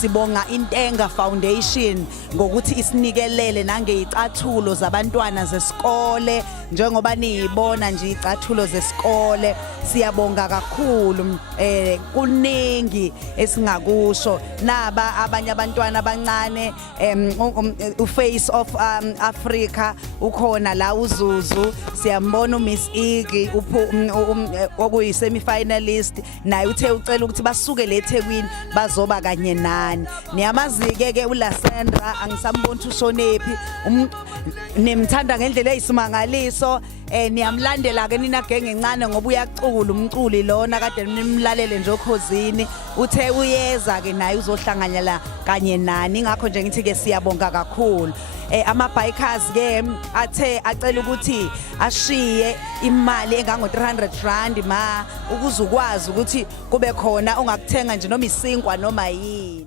sibonga Intenga Foundation ngokuthi isinikelele nangezicathulo zabantwana zesikole njengoba niyibona nje izicathulo zesikole siyabonga kakhulu kuningi esingakusho naba abanye abantwana abancane uFace of Africa ukhona la uZuzu siyambona uMiss Iggy okuyi semi finalist naye uthe ucela ukuthi basuke le eThekwini bazoba kanye nani niyamazike ke uLasandra angisamboni ushonephi nimthanda ngendlela eyisimangaliso niyamlandela ke nina genge encane ngoba uyacula umculi lona kade nimlalele nje okhosini uthe uyeza ke naye uzohlanganyela kanye nani ngakho nje ngithi ke siyabonga kakhulu ama bikers ke athe acela ukuthi ashiye imali engango 300 rand ma ukuze ukwazi ukuthi kube khona ongakuthenga nje noma isinkwa noma yini.